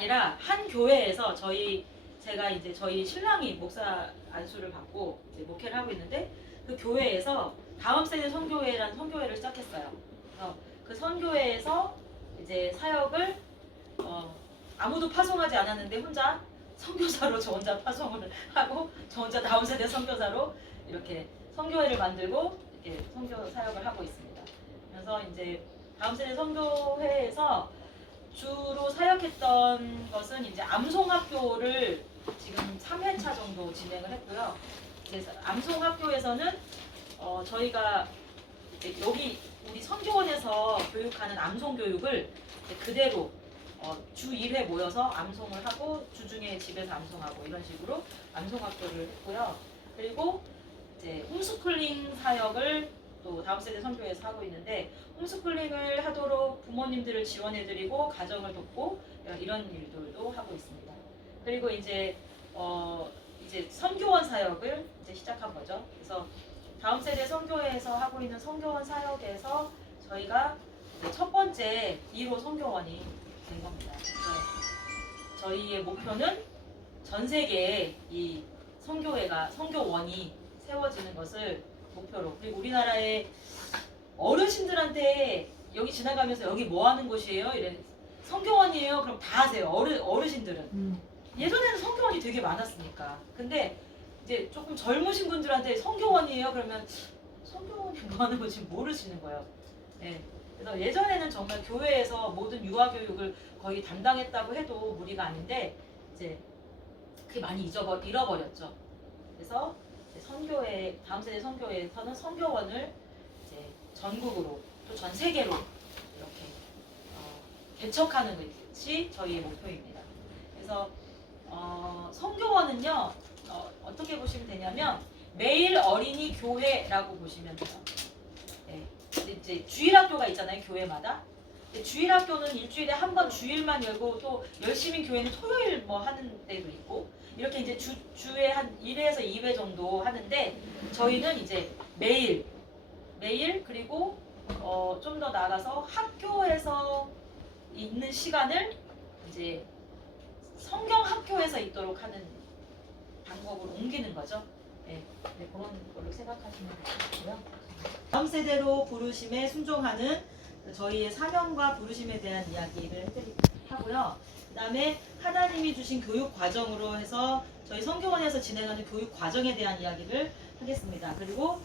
아니라 한 교회에서 제가 이제 저희 신랑이 목사 안수를 받고 이제 목회를 하고 있는데 그 교회에서 다음 세대 선교회라는 선교회를 시작했어요. 그래서 그 선교회에서 이제 사역을 아무도 파송하지 않았는데 혼자 선교사로 저 혼자 파송을 하고 저 혼자 다음 세대 선교사로 이렇게 선교회를 만들고 이렇게 선교 사역을 하고 있습니다. 그래서 이제 다음 세대 선교회에서 주로 사역했던 것은 이제 암송학교를 지금 3회차 정도 진행을 했고요. 이제 암송학교에서는 저희가 이제 여기 우리 선교원에서 교육하는 암송 교육을 그대로 주 1회 모여서 암송을 하고 주중에 집에서 암송하고 이런 식으로 암송학교를 했고요. 그리고 이제 홈스쿨링 사역을 또 다음 세대 선교회에서 하고 있는데 홈스쿨링을 하도록 부모님들을 지원해드리고 가정을 돕고 이런 일들도 하고 있습니다. 그리고 이제 선교원 사역을 이제 시작한 거죠. 그래서 다음 세대 선교회에서 하고 있는 선교원 사역에서 저희가 첫 번째 1호 선교원이 된 겁니다. 그래서 저희의 목표는 전 세계에 이 선교원이 세워지는 것을 목표로, 그리고 우리나라의 어르신들한테 여기 지나가면서 여기 뭐 하는 곳이에요? 이래 선교원이에요. 그럼 다 아세요. 어르신들은. 예전에는 선교원이 되게 많았으니까. 근데 이제 조금 젊으신 분들한테 선교원이에요. 그러면 선교원이 뭐 하는 건지 모르시는 거예요. 네. 그래서 예전에는 정말 교회에서 모든 유아교육을 거의 담당했다고 해도 무리가 아닌데 이제 그게 많이 잃어버렸죠. 그래서 선교회, 다음 세대 선교회에서는 선교원을 이제 전국으로 또 전 세계로 이렇게 개척하는 것이 저희의 목표입니다. 그래서 선교원은요 어떻게 보시면 되냐면 매일 어린이 교회라고 보시면 돼요. 네. 이제 주일학교가 있잖아요, 교회마다. 주일학교는 일주일에 한 번 주일만 열고 또 열심히 교회는 토요일 뭐 하는 데도 있고 이렇게 이제 주에 한 1회에서 2회 정도 하는데 저희는 이제 매일 그리고 좀 더 나아가서 학교에서 있는 시간을 이제 성경 학교에서 있도록 하는 방법으로 옮기는 거죠. 네, 그런 걸로 생각하시면 되고요. 다음 세대로 부르심에 순종하는 저희의 사명과 부르심에 대한 이야기를 하고요. 그 다음에 하나님이 주신 교육 과정으로 해서 저희 선교원에서 진행하는 교육 과정에 대한 이야기를 하겠습니다. 그리고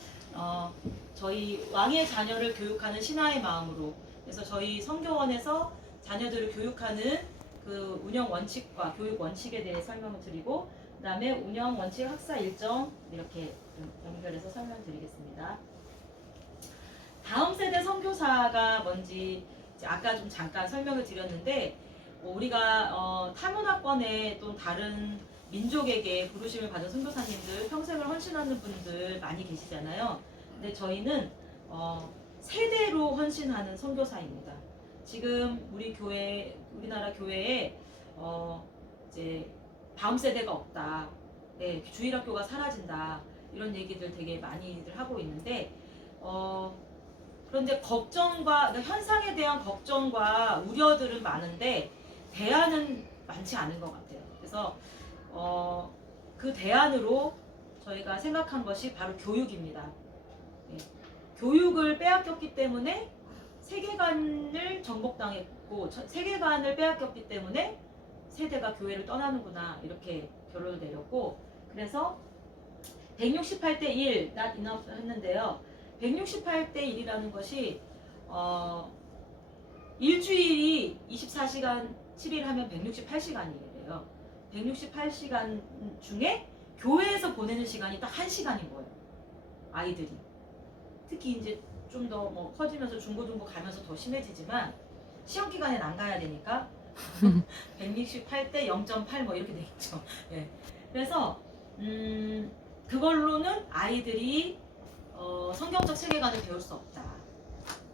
저희 왕의 자녀를 교육하는 신하의 마음으로, 그래서 저희 선교원에서 자녀들을 교육하는 그 운영 원칙과 교육 원칙에 대해 설명을 드리고, 그 다음에 운영 원칙 학사 일정 이렇게 연결해서 설명드리겠습니다. 다음 세대 선교사가 뭔지 아까 좀 잠깐 설명을 드렸는데, 우리가 타문화권에 또 다른 민족에게 부르심을 받은 선교사님들, 평생을 헌신하는 분들 많이 계시잖아요. 근데 저희는 세대로 헌신하는 선교사입니다. 지금 우리나라 교회에 이제 다음 세대가 없다, 네, 주일학교가 사라진다, 이런 얘기들 되게 많이들 하고 있는데 그런데 현상에 대한 걱정과 우려들은 많은데 대안은 많지 않은 것 같아요. 그래서 그 대안으로 저희가 생각한 것이 바로 교육입니다. 네. 교육을 빼앗겼기 때문에 세계관을 정복당했고, 세계관을 빼앗겼기 때문에 세대가 교회를 떠나는구나, 이렇게 결론을 내렸고, 그래서 168대 1 not enough 했는데요. 168대 1이라는 것이 일주일이 24시간 7일 하면 168시간이래요. 168시간 중에 교회에서 보내는 시간이 딱 1시간인 거예요. 아이들이. 특히 이제 좀 더 뭐 커지면서 중고등부 가면서 더 심해지지만 시험 기간엔 안 가야 되니까 168대 0.8 뭐 이렇게 되겠죠. 네. 그래서 그걸로는 아이들이 성경적 세계관을 배울 수 없다,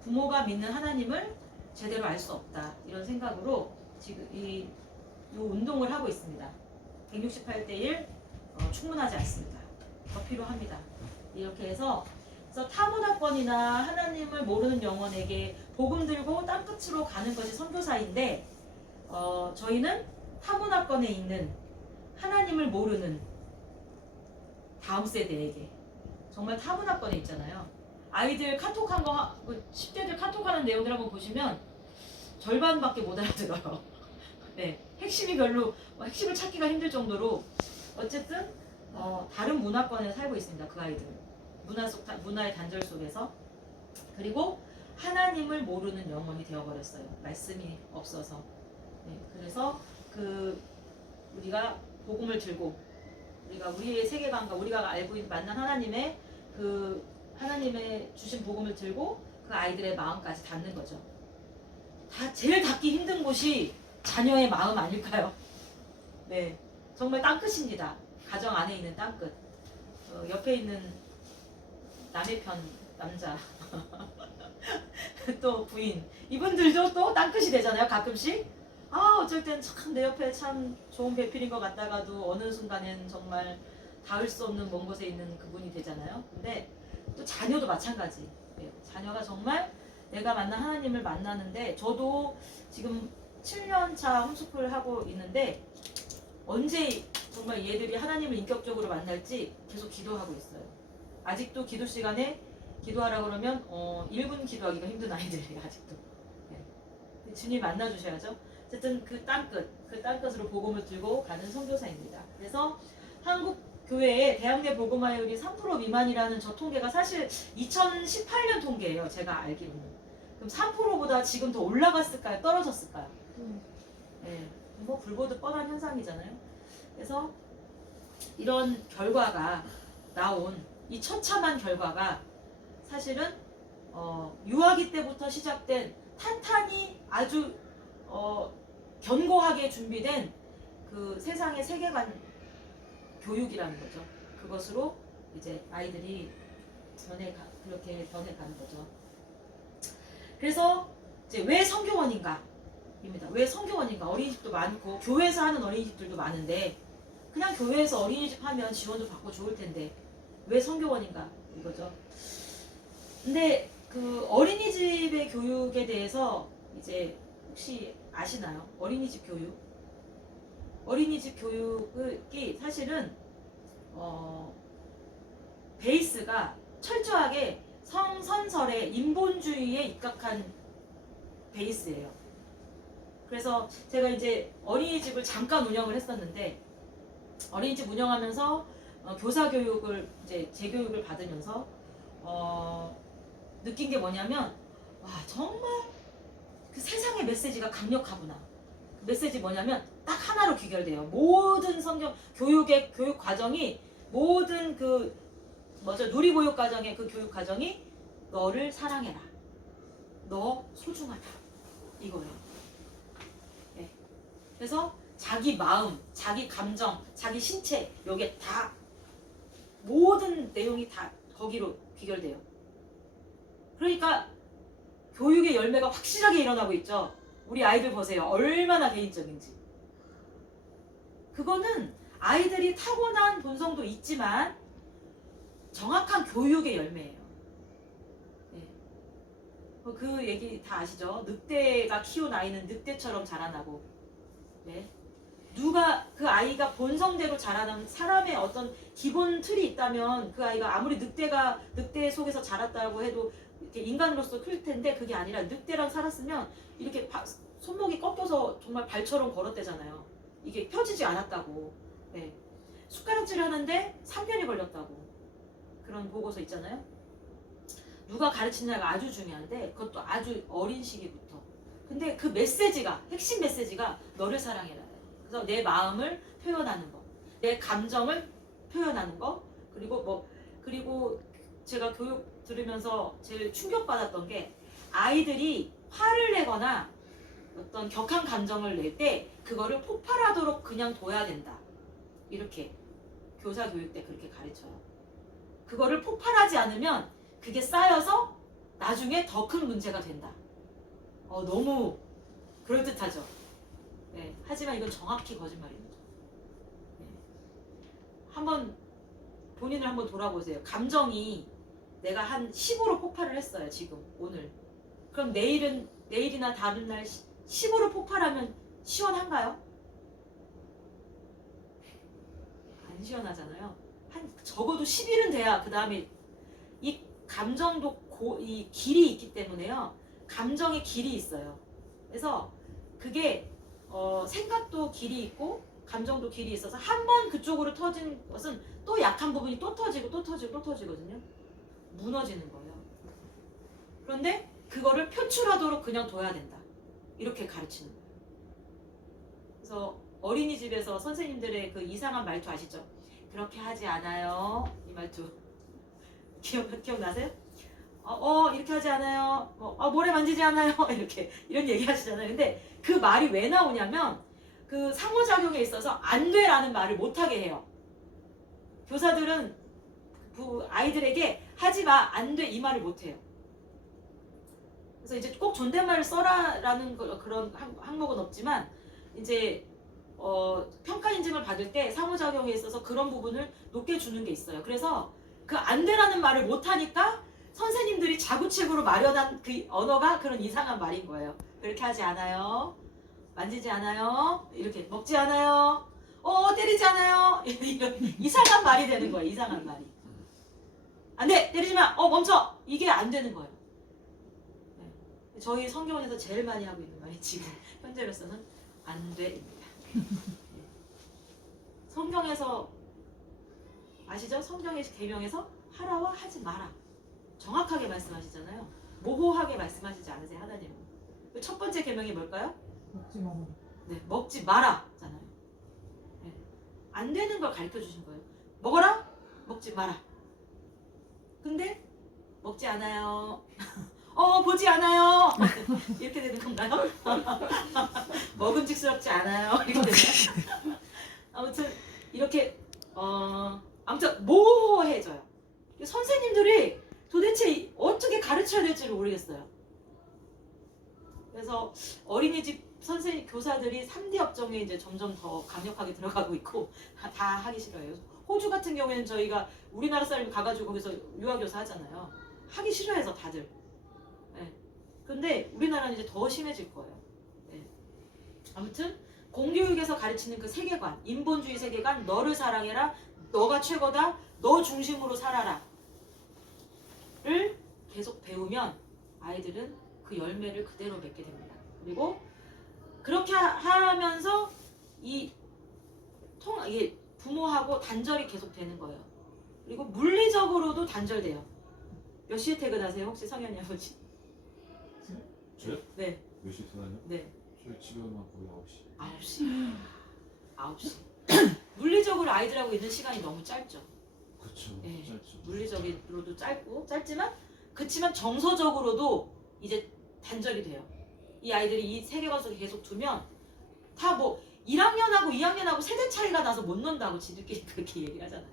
부모가 믿는 하나님을 제대로 알 수 없다, 이런 생각으로 지금 이 운동을 하고 있습니다. 168대 1 충분하지 않습니다. 더 필요합니다. 이렇게 해서 타문화권이나 하나님을 모르는 영혼에게 복음 들고 땅끝으로 가는 것이 선교사인데 저희는 타문화권에 있는 하나님을 모르는 다음 세대에게, 정말 타문화권에 있잖아요. 아이들 카톡한 거, 10대들 카톡하는 내용들 한번 보시면 절반밖에 못 알아들어요. 네, 핵심이 별로, 핵심을 찾기가 힘들 정도로 어쨌든 다른 문화권에 살고 있습니다. 그 아이들 문화의 단절 속에서. 그리고 하나님을 모르는 영혼이 되어버렸어요. 말씀이 없어서. 네, 그래서 우리가 복음을 들고, 우리가 우리의 세계관과 우리가 알고 있는 만난 하나님의 주신 복음을 들고 그 아이들의 마음까지 닿는 거죠. 제일 닿기 힘든 곳이 자녀의 마음 아닐까요? 네, 정말 땅끝입니다. 가정 안에 있는 땅끝. 옆에 있는 남의 편 남자 또 부인, 이분들도 또 땅끝이 되잖아요. 가끔씩. 어쩔 땐 참 내 옆에 참 좋은 배필인 것 같다가도 어느 순간엔 정말 닿을 수 없는 먼 곳에 있는 그분이 되잖아요. 근데 또 자녀도 마찬가지. 네, 자녀가 정말 내가 만난 하나님을 만나는데, 저도 지금 7년차 홈스쿨을 하고 있는데 언제 정말 얘들이 하나님을 인격적으로 만날지 계속 기도하고 있어요. 아직도 기도 시간에 기도하라 그러면 1분 기도하기가 힘든 아이들이에요. 아직도. 네. 주님 만나주셔야죠. 어쨌든 그 땅끝으로 복음을 들고 가는 선교사입니다. 그래서 한국 교회의 대학내 복음화율이 3% 미만이라는 저 통계가 사실 2018년 통계예요. 제가 알기로는. 그럼 3%보다 지금 더 올라갔을까요? 떨어졌을까요? 네, 뭐 불보듯 뻔한 현상이잖아요. 그래서 이런 결과가 나온 이 처참한 결과가 사실은 유아기 때부터 시작된 탄탄히 아주 견고하게 준비된 그 세상의 세계관 교육이라는 거죠. 그것으로 이제 아이들이 그렇게 변해가는 거죠. 그래서 이제 왜 성교원인가? 입니다. 왜 성교원인가? 어린이집도 많고 교회에서 하는 어린이집들도 많은데 그냥 교회에서 어린이집 하면 지원도 받고 좋을 텐데 왜 성교원인가? 이거죠. 근데 그 어린이집의 교육에 대해서 이제 혹시 아시나요? 어린이집 교육? 어린이집 교육이 사실은 베이스가 철저하게 성선설에 인본주의에 입각한 베이스예요. 그래서 제가 이제 어린이집을 잠깐 운영을 했었는데, 어린이집 운영하면서 교사 교육을 이제 재교육을 받으면서 느낀 게 뭐냐면, 와, 정말 그 세상의 메시지가 강력하구나. 메시지 뭐냐면 딱 하나로 귀결돼요. 모든 성경 교육의 교육 과정이, 모든 누리보육 과정의 그 교육 과정이 너를 사랑해라, 너 소중하다, 이거예요. 네. 그래서 자기 마음, 자기 감정, 자기 신체, 여기에 다 모든 내용이 다 거기로 귀결돼요. 그러니까 교육의 열매가 확실하게 일어나고 있죠. 우리 아이들 보세요. 얼마나 개인적인지. 그거는 아이들이 타고난 본성도 있지만 정확한 교육의 열매예요. 네. 그 얘기 다 아시죠? 늑대가 키운 아이는 늑대처럼 자라나고, 네. 그 아이가 본성대로 자라는 사람의 어떤 기본 틀이 있다면 그 아이가 아무리 늑대 속에서 자랐다고 해도 이렇게 인간으로서 클 텐데, 그게 아니라 늑대랑 살았으면 이렇게 손목이 꺾여서 정말 발처럼 걸었대잖아요. 이게 펴지지 않았다고. 네. 숟가락질을 하는데 3년이 걸렸다고. 그런 보고서 있잖아요. 누가 가르치냐가 아주 중요한데 그것도 아주 어린 시기부터. 근데 그 메시지가, 핵심 메시지가 너를 사랑해라. 그래서 내 마음을 표현하는 거, 내 감정을 표현하는 거, 그리고 제가 교육 들으면서 제일 충격받았던 게, 아이들이 화를 내거나 어떤 격한 감정을 낼 때 그거를 폭발하도록 그냥 둬야 된다. 이렇게 교사 교육 때 그렇게 가르쳐요. 그거를 폭발하지 않으면 그게 쌓여서 나중에 더 큰 문제가 된다. 너무 그럴듯하죠. 네, 하지만 이건 정확히 거짓말입니다. 네. 본인을 한번 돌아보세요. 감정이 내가 한 10으로 폭발을 했어요. 지금 오늘. 그럼 내일이나 다른 날 10으로 폭발하면 시원한가요? 안 시원하잖아요. 한 적어도 10일은 돼야 그 다음에 이 감정도 이 길이 있기 때문에요. 감정의 길이 있어요. 그래서 그게 생각도 길이 있고 감정도 길이 있어서 한 번 그쪽으로 터진 것은 또 약한 부분이 또 터지고 또 터지고 또 터지거든요. 무너지는 거예요. 그런데 그거를 표출하도록 그냥 둬야 된다. 이렇게 가르치는 거예요. 그래서 어린이집에서 선생님들의 그 이상한 말투 아시죠? 그렇게 하지 않아요. 이 말투 기억나세요? 이렇게 하지 않아요. 모래 만지지 않아요. 이런 얘기 하시잖아요. 근데 그 말이 왜 나오냐면 그 상호작용에 있어서 안 돼라는 말을 못하게 해요. 교사들은 그 아이들에게 하지 마, 안 돼 이 말을 못해요. 그래서 이제 꼭 존댓말을 써라라는 그런 항목은 없지만 이제 평가 인증을 받을 때 상호작용에 있어서 그런 부분을 높게 주는 게 있어요. 그래서 그 안 돼라는 말을 못하니까 선생님들이 자구책으로 마련한 그 언어가 그런 이상한 말인 거예요. 그렇게 하지 않아요. 만지지 않아요. 이렇게 먹지 않아요. 때리지 않아요. 이런 이상한 말이 되는 거예요. 이상한 말이. 안 돼! 때리지 마! 멈춰! 이게 안 되는 거예요. 네. 저희 성경원에서 제일 많이 하고 있는 말이 지금 현재로서는 안 돼입니다. 네. 성경에서 아시죠? 성경의 계명에서 하라와 하지 마라. 정확하게 말씀하시잖아요. 모호하게 말씀하시지 않으세요, 하나님은. 첫 번째 계명이 뭘까요? 먹지 마라. 네, 먹지 마라잖아요. 네. 안 되는 걸 가르쳐 주신 거예요. 먹어라, 먹지 마라. 근데 먹지 않아요. 보지 않아요. 이렇게 되는 건가요? 먹음직스럽지 않아요. 이렇게 되나요? 아무튼 이렇게 아무튼 모호해져요. 선생님들이 도대체 어떻게 가르쳐야 될지를 모르겠어요. 그래서 어린이집 선생님 교사들이 3D 업종에 이제 점점 더 강력하게 들어가고 있고 다 하기 싫어해요. 호주 같은 경우에는 저희가 우리나라 사람이 가가지고 거기서 유아교사 하잖아요. 하기 싫어해서 다들. 네. 근데 우리나라는 이제 더 심해질 거예요. 네. 아무튼 공교육에서 가르치는 그 세계관, 인본주의 세계관, 너를 사랑해라, 너가 최고다, 너 중심으로 살아라 를 계속 배우면 아이들은 그 열매를 그대로 맺게 됩니다. 그리고 그렇게 하면서 이게 부모하고 단절이 계속 되는 거예요. 그리고 물리적으로도 단절돼요. 몇 시에 퇴근하세요? 혹시 성현이 아버지? 저요? 네. 몇 시에 퇴근하요? 네. 저희 집에 오면 거의 9시. 9시. 9시. 물리적으로 아이들하고 있는 시간이 너무 짧죠. 그렇죠. 네. 짧죠. 물리적으로도 짧지만 그렇지만 정서적으로도 이제 단절이 돼요. 이 아이들이 이 세계관 속에 계속 두면 다 뭐 1학년하고 2학년하고 세대 차이가 나서 못 논다고 지들끼리 그렇게 얘기를 하잖아요.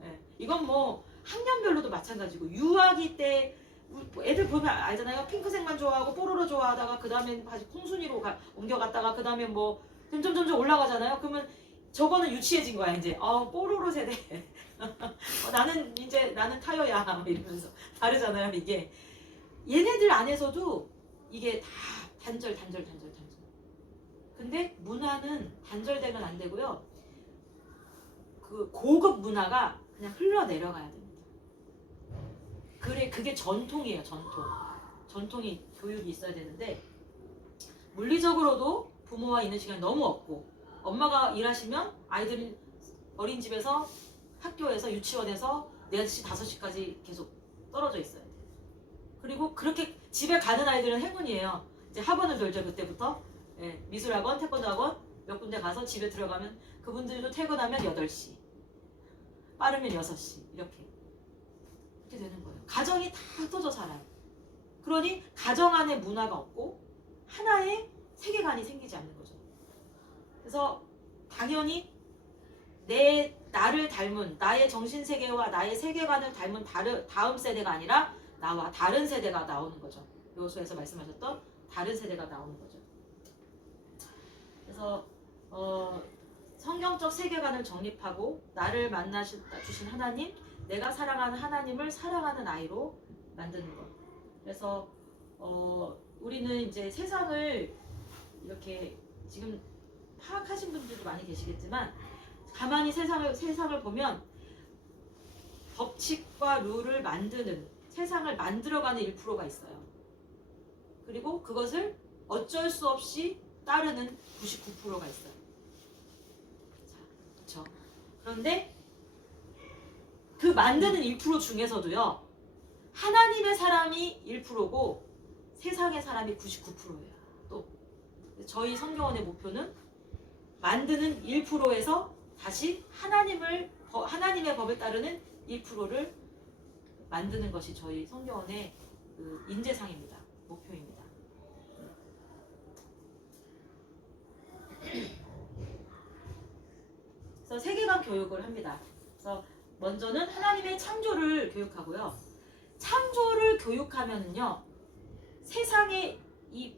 네. 이건 뭐 학년별로도 마찬가지고 유아기 때 애들 보면 알잖아요. 핑크색만 좋아하고 뽀로로 좋아하다가 그 다음에 다시 콩순이로 옮겨갔다가 그 다음에 뭐 점점 올라가잖아요. 그러면 저거는 유치해진 거야 이제. 뽀로로 세대. 나는 타요야 이러면서 다르잖아요. 이게 얘네들 안에서도 이게 다 단절. 근데 문화는 단절되면 안 되고요. 그 고급 문화가 그냥 흘러내려가야 됩니다. 그게 전통이에요. 전통이 교육이 있어야 되는데 물리적으로도 부모와 있는 시간이 너무 없고 엄마가 일하시면 아이들이 어린이집에서 학교에서 유치원에서 4시, 5시까지 계속 떨어져 있어야 돼요. 그리고 그렇게 집에 가는 아이들은 행운이에요. 이제 학원을 돌죠. 그때부터. 예, 미술학원, 태권도학원 몇 군데 가서 집에 들어가면 그분들도 퇴근하면 8시. 빠르면 6시. 이렇게 되는 거예요. 가정이 다 흩어져 살아요. 그러니 가정 안에 문화가 없고 하나의 세계관이 생기지 않는 거죠. 그래서 당연히 나를 닮은 나의 정신세계와 나의 세계관을 닮은 다음 세대가 아니라 나와 다른 세대가 나오는 거죠. 요소에서 말씀하셨던 다른 세대가 나오는 거죠. 그래서 성경적 세계관을 정립하고 나를 주신 하나님, 내가 사랑하는 하나님을 사랑하는 아이로 만드는 것. 그래서 우리는 이제 세상을 이렇게 지금 파악하신 분들도 많이 계시겠지만 가만히 세상을 보면 법칙과 룰을 만드는, 세상을 만들어가는 1%가 있어요. 그리고 그것을 어쩔 수 없이 따르는 99%가 있어요. 자, 그렇죠. 그런데 그 만드는 1% 중에서도요, 하나님의 사람이 1%고 세상의 사람이 99%예요. 또 저희 성경원의 목표는 만드는 1%에서 다시 하나님의 법을 따르는 1%를 만드는 것이 저희 성경원의 그 인재상입니다. 목표입니다. 그래서 세계관 교육을 합니다. 그래서 먼저는 하나님의 창조를 교육하고요. 창조를 교육하면은요, 세상의 이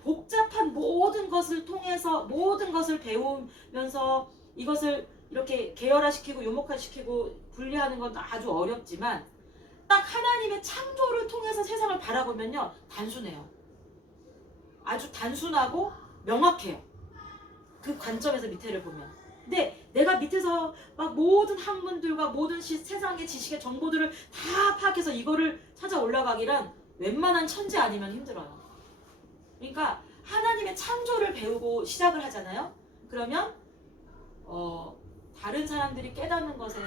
복잡한 모든 것을 통해서 모든 것을 배우면서 이것을 이렇게 계열화시키고 요목화시키고 분리하는 건 아주 어렵지만 딱 하나님의 창조를 통해서 세상을 바라보면요, 단순해요. 아주 단순하고 명확해요. 그 관점에서 밑에를 보면. 근데 내가 밑에서 막 모든 학문들과 모든 세상의 지식의 정보들을 다 파악해서 이거를 찾아 올라가기란 웬만한 천재 아니면 힘들어요. 그러니까 하나님의 창조를 배우고 시작을 하잖아요. 그러면 다른 사람들이 깨닫는 것에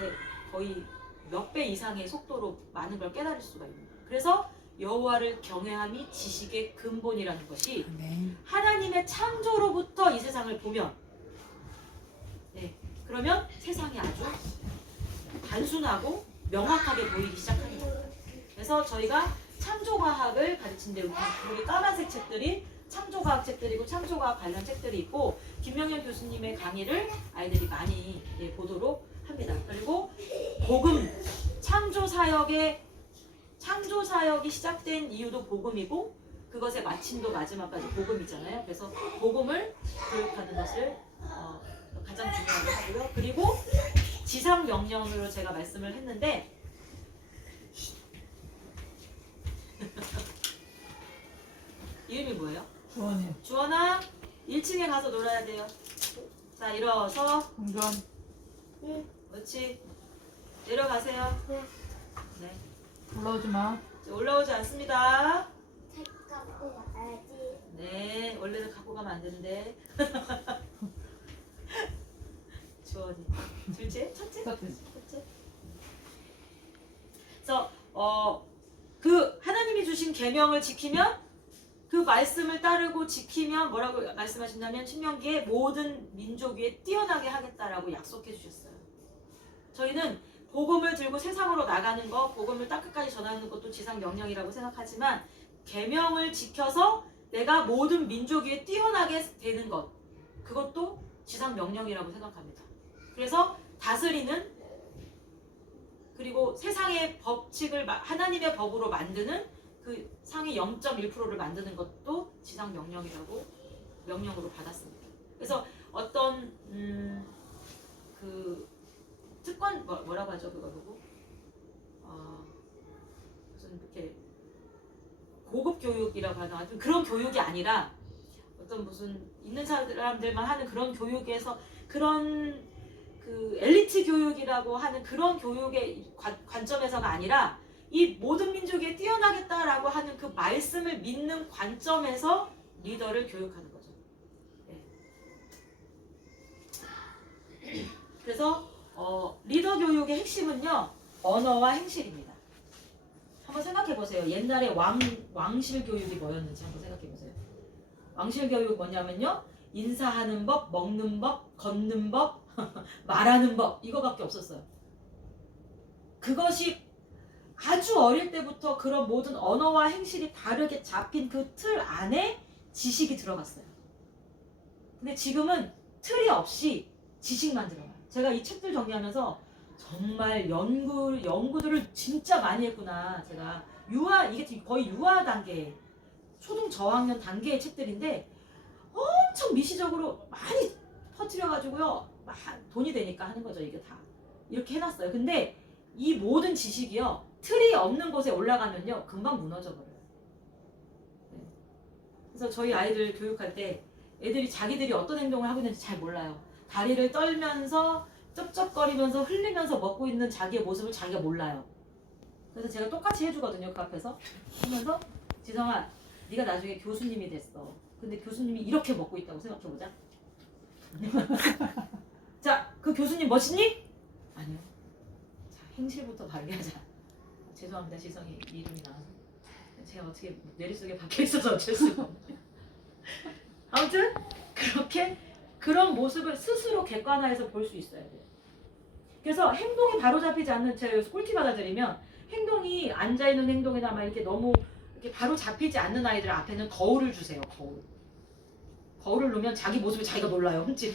거의 몇 배 이상의 속도로 많은 걸 깨달을 수가 있는 거예요. 그래서 여호와를 경외함이 지식의 근본이라는 것이 하나님의 창조로부터 이 세상을 보면, 네, 그러면 세상이 아주 단순하고 명확하게 보이기 시작하는 거예요. 그래서 저희가 창조과학을 가르친데 여기 까만색 책들이 창조과학 책들이고 창조과학 관련 책들이 있고 김명현 교수님의 강의를 아이들이 많이 보도록 합니다. 그리고 복음, 창조 사역이 시작된 이유도 복음이고 그것의 마침도 마지막까지 복음이잖아요. 그래서 복음을 교육하는 것을 가장 중요하게 하고요. 그리고 지상 명령으로 제가 말씀을 했는데 이름이 뭐예요? 주원이. 주원아, 1층에 가서 놀아야 돼요. 자, 일어서. 공전. 네. 그렇지. 내려가세요. 네. 올라오지 마. 올라오지 않습니다. 책 갖고 가야지. 네, 원래는 갖고 가면 안 되는데. 주원이. 둘째? 첫째? 첫째? 그래서 그 하나님이 주신 계명을 지키면 그 말씀을 따르고 지키면 뭐라고 말씀하신다면 신명기에 모든 민족 위에 뛰어나게 하겠다라고 약속해 주셨어요. 저희는 복음을 들고 세상으로 나가는 것, 복음을 딱 끝까지 전하는 것도 지상 명령이라고 생각하지만 계명을 지켜서 내가 모든 민족 위에 뛰어나게 되는 것, 그것도 지상 명령이라고 생각합니다. 그래서 다스리는, 그리고 세상의 법칙을 하나님의 법으로 만드는 그 상위 0.1%를 만드는 것도 지상 명령으로 받았습니다. 그래서 어떤 그 특권 뭐라고 하죠, 그거 보고 무슨 이렇게 고급 교육이라고 하나, 하여튼 그런 교육이 아니라 어떤 무슨 있는 사람들만 하는 그런 교육에서 그런 그 엘리트 교육이라고 하는 그런 교육의 관점에서가 아니라 이 모든 민족에 뛰어나겠다라고 하는 그 말씀을 믿는 관점에서 리더를 교육하는 거죠. 네. 그래서 리더 교육의 핵심은요, 언어와 행실입니다. 한번 생각해 보세요. 옛날에 왕실 교육이 뭐였는지 한번 생각해 보세요. 왕실 교육 뭐냐면요, 인사하는 법, 먹는 법, 걷는 법, 말하는 법, 이거밖에 없었어요. 그것이 아주 어릴 때부터 그런 모든 언어와 행실이 다르게 잡힌 그 틀 안에 지식이 들어갔어요. 근데 지금은 틀이 없이 지식만 들어가요. 제가 이 책들 정리하면서 정말 연구들을 진짜 많이 했구나. 제가 이게 거의 유아 단계, 초등 저학년 단계의 책들인데 엄청 미시적으로 많이 퍼뜨려가지고요, 돈이 되니까 하는 거죠. 이게 다 이렇게 해놨어요. 근데 이 모든 지식이요, 틀이 없는 곳에 올라가면요 금방 무너져 버려요. 네. 그래서 저희 아이들 교육할 때 애들이 자기들이 어떤 행동을 하고 있는지 잘 몰라요. 다리를 떨면서 쩝쩝거리면서 흘리면서 먹고 있는 자기의 모습을 자기가 몰라요. 그래서 제가 똑같이 해주거든요. 그 앞에서 하면서 지성아 네가 나중에 교수님이 됐어. 근데 교수님이 이렇게 먹고 있다고 생각해보자. 자, 그 교수님 멋있니? 아니요. 자, 행실부터 바르게 하자. 죄송합니다. 지성이 이름이 나와서 제가 어떻게 머릿속에 박혀있어서 어쩔 수가 없네요. 아무튼 그렇게 그런 모습을 스스로 객관화해서 볼 수 있어야 돼요. 그래서 행동이 바로 잡히지 않는, 제가 여기서 꿀팁 하나 드리면, 행동이 앉아있는 행동이나 막 이렇게 너무 이렇게 바로 잡히지 않는 아이들 앞에는 거울을 주세요. 거울을 놓으면 자기 모습을 자기가 놀라요. 흠집.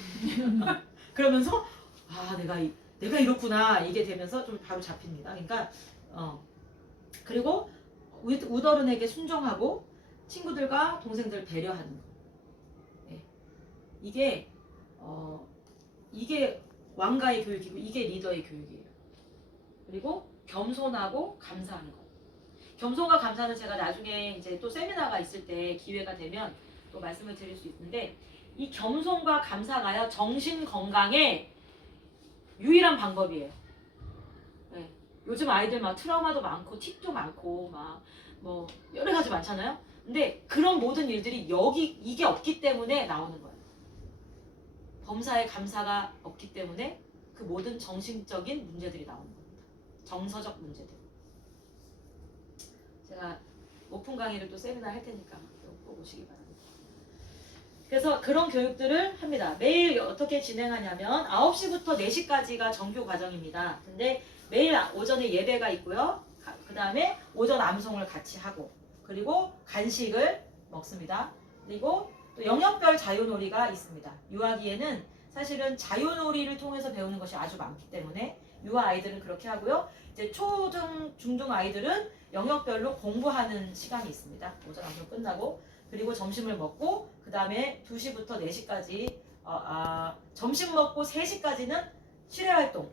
그러면서 아 내가 이렇구나 이게 되면서 좀 바로 잡힙니다. 그러니까 그리고 우더른에게 순종하고 친구들과 동생들 배려하는 거. 네. 이게 왕가의 교육이고 이게 리더의 교육이에요. 그리고 겸손하고 감사하는 거. 겸손과 감사는 제가 나중에 이제 또 세미나가 있을 때 기회가 되면 또 말씀을 드릴 수 있는데, 이 겸손과 감사가요 정신 건강의 유일한 방법이에요. 네. 요즘 아이들 막 트라우마도 많고 틱도 많고 막 뭐 여러 가지 많잖아요. 근데 그런 모든 일들이 이게 없기 때문에 나오는 거예요. 범사에 감사가 없기 때문에 그 모든 정신적인 문제들이 나오는 겁니다. 정서적 문제들. 제가 오픈 강의를 또 세미나 할 테니까 꼭 오시기 바랍니다. 그래서 그런 교육들을 합니다. 매일 어떻게 진행하냐면 9시부터 4시까지가 정규 과정입니다. 근데 매일 오전에 예배가 있고요. 그 다음에 오전 암송을 같이 하고, 그리고 간식을 먹습니다. 그리고 또 영역별 자유놀이가 있습니다. 유아기에는 사실은 자유놀이를 통해서 배우는 것이 아주 많기 때문에 유아 아이들은 그렇게 하고요. 이제 초등, 중등 아이들은 영역별로 공부하는 시간이 있습니다. 오전 암송 끝나고, 그리고 점심을 먹고 그 다음에 2시부터 4시까지 점심 먹고 3시까지는 실외활동,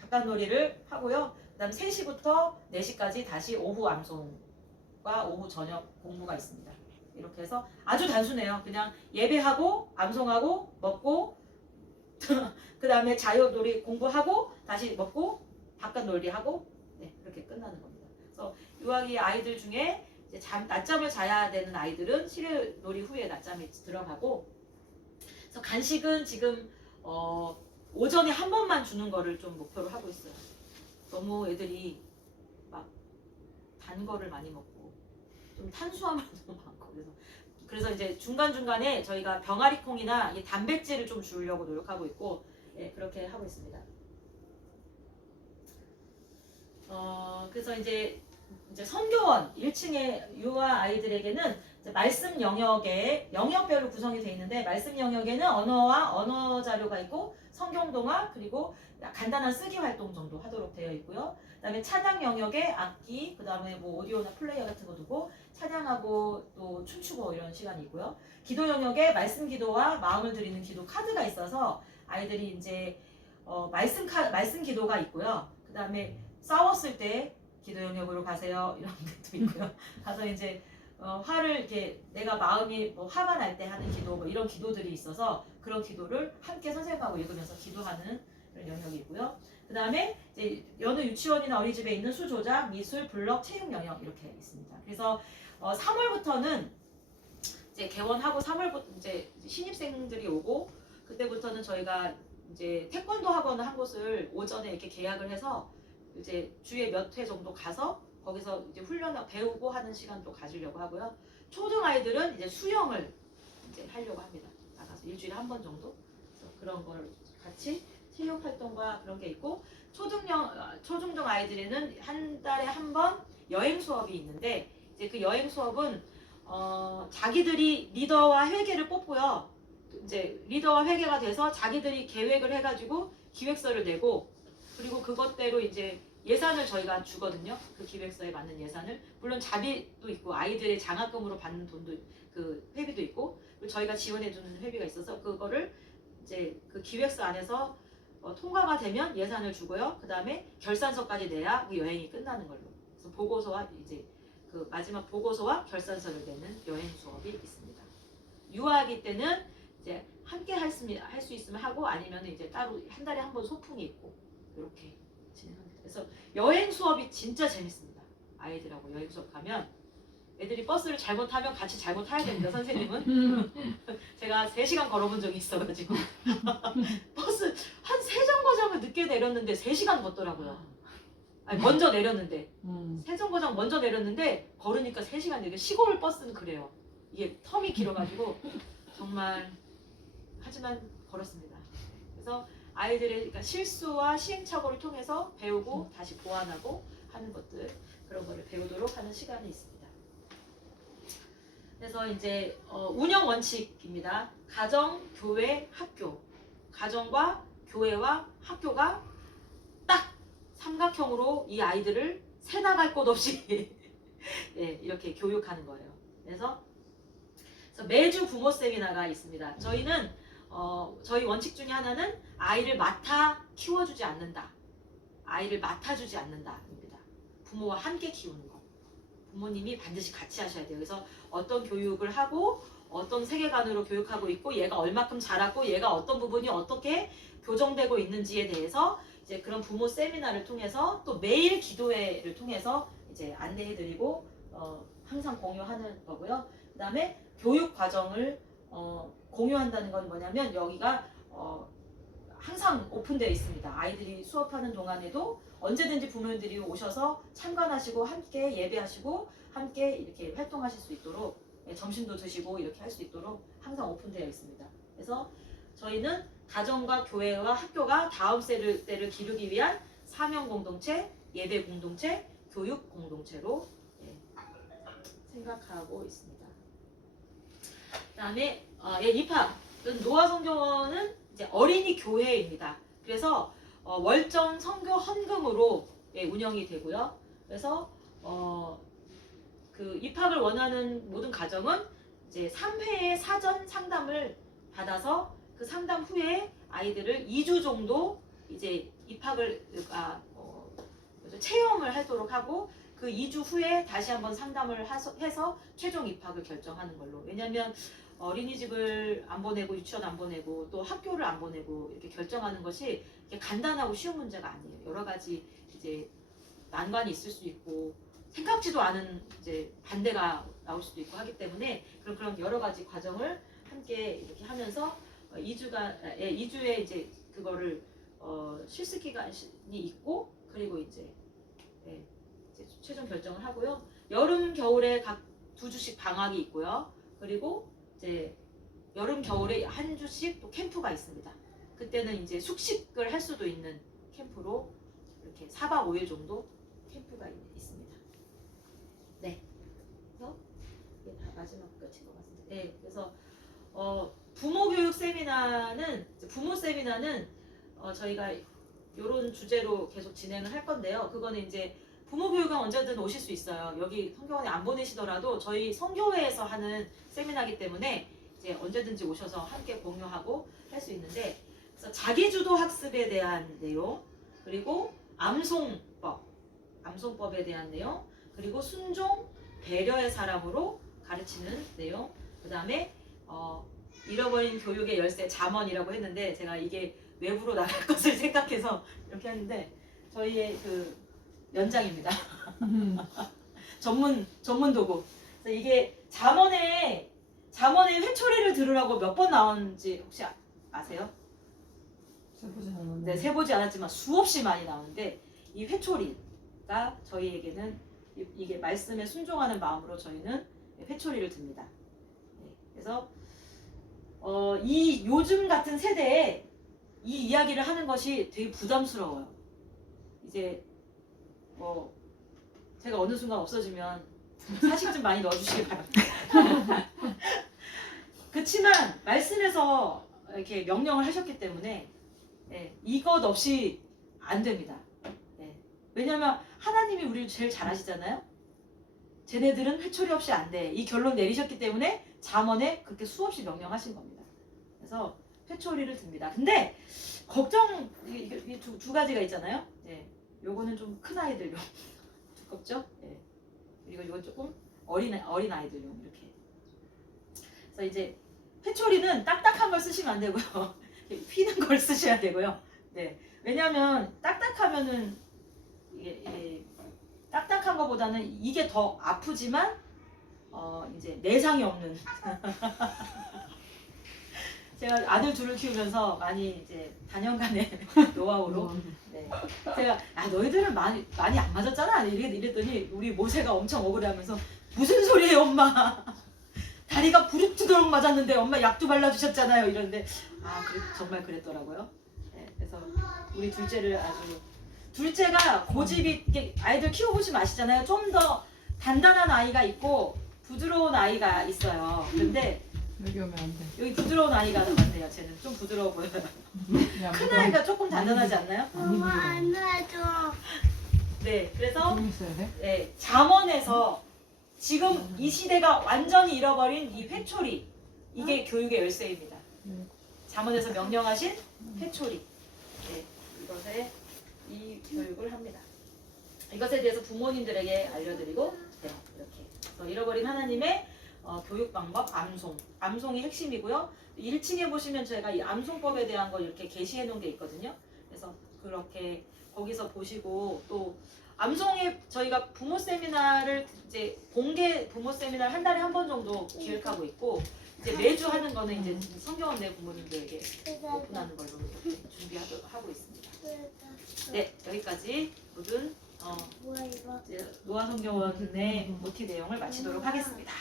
바깥놀이를 하고요. 그 다음 3시부터 4시까지 다시 오후 암송과 오후 저녁 공부가 있습니다. 이렇게 해서 아주 단순해요. 그냥 예배하고 암송하고 먹고 그 다음에 자유놀이 공부하고 다시 먹고 바깥놀이 하고, 네, 그렇게 끝나는 겁니다. 그래서 유아기 아이들 중에 이제 낮잠을 자야 되는 아이들은 실외놀이 후에 낮잠에 들어가고, 그래서 간식은 지금 오전에 한 번만 주는 거를 좀 목표로 하고 있어요. 너무 애들이 막 단 거를 많이 먹고 좀 탄수화물도 많고, 그래서 이제 중간중간에 저희가 병아리 콩이나 단백질을 좀 주려고 노력하고 있고, 예, 그렇게 하고 있습니다. 그래서 이제 선교원 1층의 유아 아이들에게는 이제 말씀 영역에 영역별로 구성이 되어 있는데, 말씀 영역에는 언어와 언어 자료가 있고 성경 동화, 그리고 간단한 쓰기 활동 정도 하도록 되어 있고요. 그다음에 찬양 영역에 악기, 그다음에 뭐 오디오나 플레이어 같은 거 두고 찬양하고 또 춤추고 이런 시간이 있고요. 기도 영역에 말씀 기도와 마음을 드리는 기도 카드가 있어서 아이들이 이제 말씀 기도가 있고요. 그다음에 싸웠을 때 기도 영역으로 가세요 이런 것도 있고요. 가서 이제 화를 이렇게 내가 마음이 뭐 화가 날 때 하는 기도, 뭐 이런 기도들이 있어서 그런 기도를 함께 선생님하고 읽으면서 기도하는 그런 영역이 있고요. 그 다음에 이제 여느 유치원이나 어린이집에 있는 수조작, 미술, 블럭, 체육 영역 이렇게 있습니다. 그래서 3월부터는 이제 개원하고 3월부터 이제 신입생들이 오고, 그때부터는 저희가 이제 태권도 학원을 한 곳을 오전에 이렇게 계약을 해서 이제 주에 몇 회 정도 가서 거기서 이제 훈련을 배우고 하는 시간도 가지려고 하고요. 초등 아이들은 이제 수영을 이제 하려고 합니다. 나가서 일주일에 한 번 정도. 그래서 그런 걸 같이 체육 활동과 그런 게 있고, 초중등 아이들에는 한 달에 한 번 여행 수업이 있는데, 이제 그 여행 수업은 자기들이 리더와 회계를 뽑고요. 이제 리더와 회계가 돼서 자기들이 계획을 해가지고 기획서를 내고, 그리고 그것대로 이제 예산을 저희가 주거든요. 그 기획서에 맞는 예산을. 물론 자비도 있고 아이들의 장학금으로 받는 돈도 그 회비도 있고, 그리고 저희가 지원해주는 회비가 있어서 그거를 이제 그 기획서 안에서 통과가 되면 예산을 주고요. 그 다음에 결산서까지 내야 그 여행이 끝나는 걸로. 그래서 보고서와 이제 그 마지막 보고서와 결산서를 내는 여행 수업이 있습니다. 유아기 때는 이제 함께 할 수 있으면 하고 아니면 이제 따로 한 달에 한 번 소풍이 있고 이렇게 진행합니다. 그래서 여행 수업이 진짜 재밌습니다. 아이들하고 여행 수업 가면 애들이 버스를 잘못 타면 같이 잘못 타야 됩니다. 선생님은 제가 3시간 걸어본 적이 있어가지고 버스 한 3정거장을 늦게 내렸는데 3시간 걷더라고요. 아니 먼저 내렸는데 세정거장 먼저 내렸는데 걸으니까 3시간 내려. 시골 버스는 그래요. 이게 텀이 길어가지고 정말 하지만 걸었습니다. 그래서 아이들의 그러니까 실수와 시행착오를 통해서 배우고 다시 보완하고 하는 것들 그런 거를 배우도록 하는 시간이 있습니다. 그래서 이제 운영 원칙입니다. 가정, 교회, 학교. 가정과 교회와 학교가 딱 삼각형으로 이 아이들을 새 나갈 곳 없이 예, 이렇게 교육하는 거예요. 그래서 매주 부모 세미나가 있습니다. 저희는 저희 원칙 중에 하나는 아이를 맡아 키워주지 않는다. 아이를 맡아주지 않는다입니다. 부모와 함께 키우는 거. 부모님이 반드시 같이 하셔야 돼요. 그래서 어떤 교육을 하고 어떤 세계관으로 교육하고 있고 얘가 얼마큼 자랐고 얘가 어떤 부분이 어떻게 교정되고 있는지에 대해서 이제 그런 부모 세미나를 통해서 또 매일 기도회를 통해서 이제 안내해드리고 항상 공유하는 거고요. 그 다음에 교육 과정을 공유한다는 건 뭐냐면 여기가 항상 오픈되어 있습니다. 아이들이 수업하는 동안에도 언제든지 부모님들이 오셔서 참관하시고 함께 예배하시고 함께 이렇게 활동하실 수 있도록 점심도 드시고 이렇게 할 수 있도록 항상 오픈되어 있습니다. 그래서 저희는 가정과 교회와 학교가 다음 세대를 기르기 위한 사명 공동체, 예배 공동체, 교육 공동체로 생각하고 있습니다. 그다음에 입학은 노아 성교원은 이제 어린이 교회입니다. 그래서 월정 선교 헌금으로 운영이 되고요. 그래서 그 입학을 원하는 모든 가정은 이제 3회의 사전 상담을 받아서 그 상담 후에 아이들을 2주 정도 이제 입학을 체험을 하도록 하고 그 2주 후에 다시 한번 상담을 해서 최종 입학을 결정하는 걸로. 왜냐하면 어린이집을 안 보내고 유치원 안 보내고 또 학교를 안 보내고 이렇게 결정하는 것이 이렇게 간단하고 쉬운 문제가 아니에요. 여러 가지 이제 난관이 있을 수 있고 생각지도 않은 이제 반대가 나올 수도 있고 하기 때문에 그런 여러 가지 과정을 함께 이렇게 하면서 2주에 이제 그거를 실습 기간이 있고 그리고 이제 최종 결정을 하고요. 여름 겨울에 각 2주씩 방학이 있고요. 그리고 이제 여름 겨울에 한 주씩 또 캠프가 있습니다. 그때는 이제 숙식을 할 수도 있는 캠프로 이렇게 4박 5일 정도 캠프가 있습니다. 네. 그래서 이게 다 마지막 끝인 것 같습니다. 네. 그래서 부모 교육 세미나는 저희가 이런 주제로 계속 진행을 할 건데요. 그거는 이제 부모 교육은 언제든 오실 수 있어요. 여기 성교원에 안 보내시더라도 저희 성교회에서 하는 세미나이기 때문에 이제 언제든지 오셔서 함께 공유하고 할 수 있는데, 그래서 자기주도 학습에 대한 내용, 그리고 암송법에 대한 내용, 그리고 순종, 배려의 사람으로 가르치는 내용, 그 다음에 잃어버린 교육의 열쇠 잠언이라고 했는데 제가 이게 외부로 나갈 것을 생각해서 이렇게 했는데 저희의 그 연장입니다. 전문 도구. 그래서 이게 잠언의 회초리를 들으라고 몇 번 나오는지 혹시 아세요? 세보지 않았는데. 네, 세보지 않았지만 수없이 많이 나오는데 이 회초리가 저희에게는 이게 말씀에 순종하는 마음으로 저희는 회초리를 듭니다. 네, 그래서 이 요즘 같은 세대에 이 이야기를 하는 것이 되게 부담스러워요. 이제 제가 어느 순간 없어지면 사식 좀 많이 넣어주시기 바랍니다. 그렇지만 말씀에서 이렇게 명령을 하셨기 때문에 이것 없이 안 됩니다. 왜냐하면 하나님이 우리를 제일 잘 아시잖아요. 쟤네들은 회초리 없이 안 돼. 이 결론 내리셨기 때문에 잠언에 그렇게 수없이 명령하신 겁니다. 그래서 회초리를 듭니다. 근데 걱정 이 두 가지가 있잖아요. 요거는 좀 큰 아이들용 두껍죠. 그리고 이건 조금 어린 아이들용 이렇게. 그래서 이제 회초리는 딱딱한 걸 쓰시면 안 되고요. 휘는 걸 쓰셔야 되고요. 네. 왜냐하면 딱딱하면은 이게 딱딱한 것보다는 이게 더 아프지만 이제 내상이 없는. 제가 아들 둘을 키우면서 많이 이제 단연간의 노하우로 네. 제가 너희들은 많이 안 맞았잖아 이랬더니 우리 모세가 엄청 억울해하면서 무슨 소리예요 엄마 다리가 부르트도록 맞았는데 엄마 약도 발라주셨잖아요 이러는데 정말 그랬더라고요. 네, 그래서 우리 둘째를 둘째가 고집이 이렇게 아이들 키워보시면 아시잖아요. 좀 더 단단한 아이가 있고 부드러운 아이가 있어요. 근데 여기 오면 안 돼. 여기 부드러운 아이가 많네요. 쟤는 좀 부드러워 보여요. 큰 아이가 조금 단단하지 않나요? 엄마 안아줘. 네, 그래서 좀 있어야 돼. 네, 잠언에서 지금 이 시대가 완전히 잃어버린 이 회초리 이게 교육의 열쇠입니다. 잠언에서 명령하신 회초리. 네, 이것에 이 교육을 합니다. 이것에 대해서 부모님들에게 알려드리고 네, 이렇게 그래서 잃어버린 하나님의 교육 방법 암송이 핵심이고요. 1층에 보시면 제가 이 암송법에 대한 걸 이렇게 게시해 놓은 게 있거든요. 그래서 그렇게 거기서 보시고 또 암송에 저희가 부모 세미나를 이제 공개 부모 세미나를 한 달에 한 번 정도 기획하고 있고 이제 매주 하는 거는 이제 성경원 내 부모님들에게 오픈하는 걸로 준비하고 있습니다. 네, 여기까지 모든 뭐야 이거? 이제 노아 성경원의 모티 내용을 마치도록 하겠습니다.